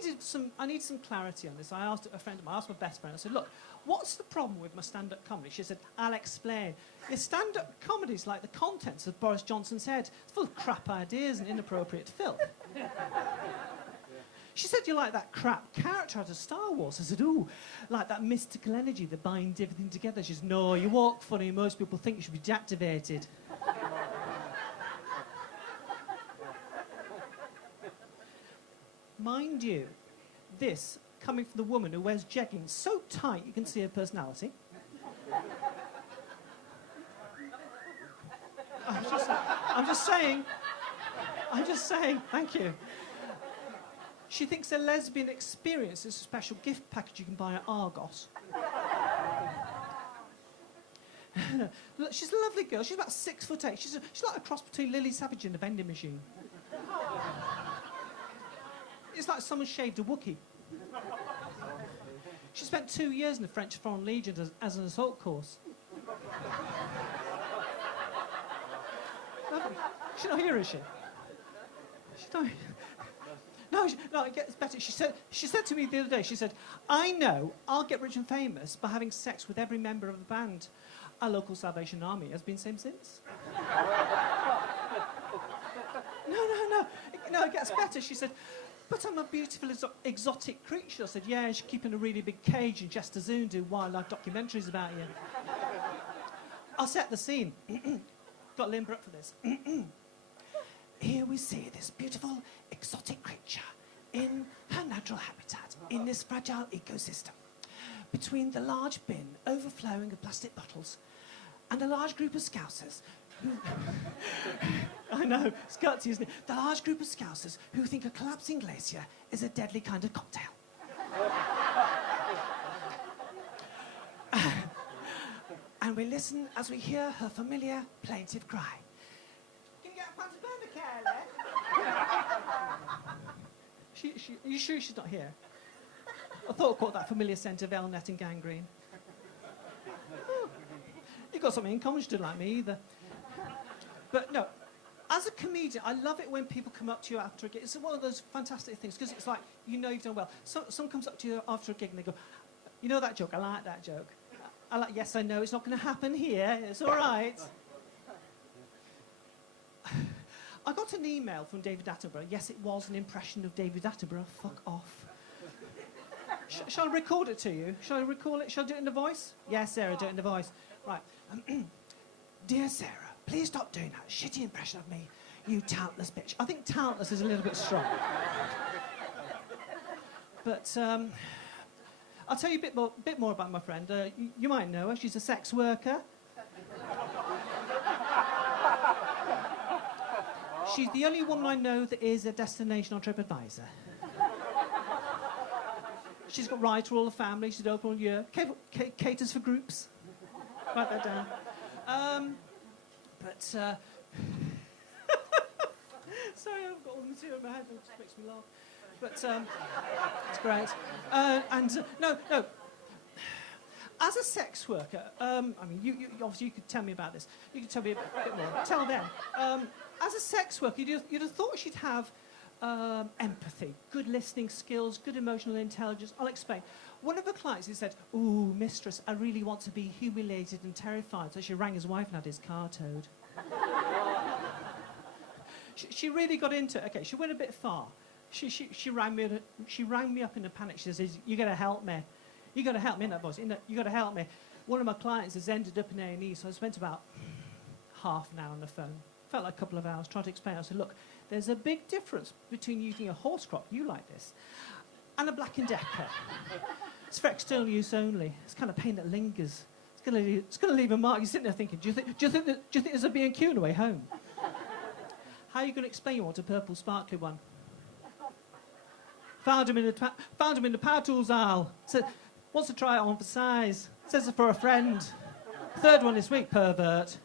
needed some clarity on this. I asked a friend of mine, I asked my best friend, I said, look, what's the problem with my stand-up comedy? She said, I'll explain. Your stand-up comedy is like the contents of Boris Johnson's head. It's full of crap ideas and inappropriate filth. She said, you like that crap character out of Star Wars. I said, ooh, like that mystical energy that binds everything together. She said, no, you walk funny. Most people think you should be deactivated. Mind you, this coming from the woman who wears jeggings so tight you can see her personality. I'm just saying, thank you. She thinks a lesbian experience is a special gift package you can buy at Argos. Look, she's a lovely girl. She's about 6'8". She's like a cross between Lily Savage and a vending machine. It's like someone shaved a Wookiee. She spent 2 years in the French Foreign Legion as an assault course. She's not here, is she? She's not here. No, it gets better. She said to me the other day, she said, I know I'll get rich and famous by having sex with every member of the band. Our local Salvation Army has been same since. No, it gets better. She said, but I'm a beautiful exotic creature. I said, yeah, you should keep in a really big cage in Chester Zoo and do wildlife documentaries about you. I'll set the scene. Got to limber up for this. Here we see this beautiful exotic creature in her natural habitat, in this fragile ecosystem, between the large bin overflowing of plastic bottles and a large group of scousers who... I know, it's gutsy, isn't it? The large group of scousers who think a collapsing glacier is a deadly kind of cocktail. And we listen as we hear her familiar plaintive cry. Can you get a pint of Are you sure she's not here? I thought I caught that familiar scent of Elnet and gangrene. Oh, you've got something in common, she didn't like me either. But no, as a comedian, I love it when people come up to you after a gig. It's one of those fantastic things, because it's like, you know you've done well. Someone comes up to you after a gig and they go, you know that joke, I like that joke. Yes, I know, it's not going to happen here, it's all right. I got an email from David Attenborough. Yes, it was an impression of David Attenborough. Fuck off. Shall I record it to you? Shall I recall it? Shall I do it in the voice? Yes, Sarah, do it in the voice. Right. Dear Sarah, please stop doing that shitty impression of me, you talentless bitch. I think talentless is a little bit strong. But I'll tell you a bit more about my friend. You might know her. She's a sex worker. She's the only woman I know that is a destination on TripAdvisor. She's got rides for all the family. She's open all year. Caters for groups. Write that down. Sorry, I've got all the material in my head. It just makes me laugh. But it's great. No. As a sex worker, I mean, you obviously you could tell me about this. You could tell me a bit more. Tell them. As a sex worker, you'd have thought she'd have empathy, good listening skills, good emotional intelligence. I'll explain. One of her clients, he said, ooh, mistress, I really want to be humiliated and terrified. So she rang his wife and had his car towed. She really got into it. Okay, she went a bit far. She rang me up in a panic. She says, you got to help me. You got to help me in that voice. You got to help me. One of my clients has ended up in A&E, so I spent about half an hour on the phone. Felt like a couple of hours trying to explain. I said, look, there's a big difference between using a horse crop, you like this, and a Black & Decker. It's for external use only. It's kind of pain that lingers. It's going to leave a mark. You're sitting there thinking, do you think there's a B&Q on the way home? How are you going to explain you want a purple sparkly one? Found him in the power tools aisle. Said, wants to try it on for size. Says it's for a friend. Third one this week, pervert.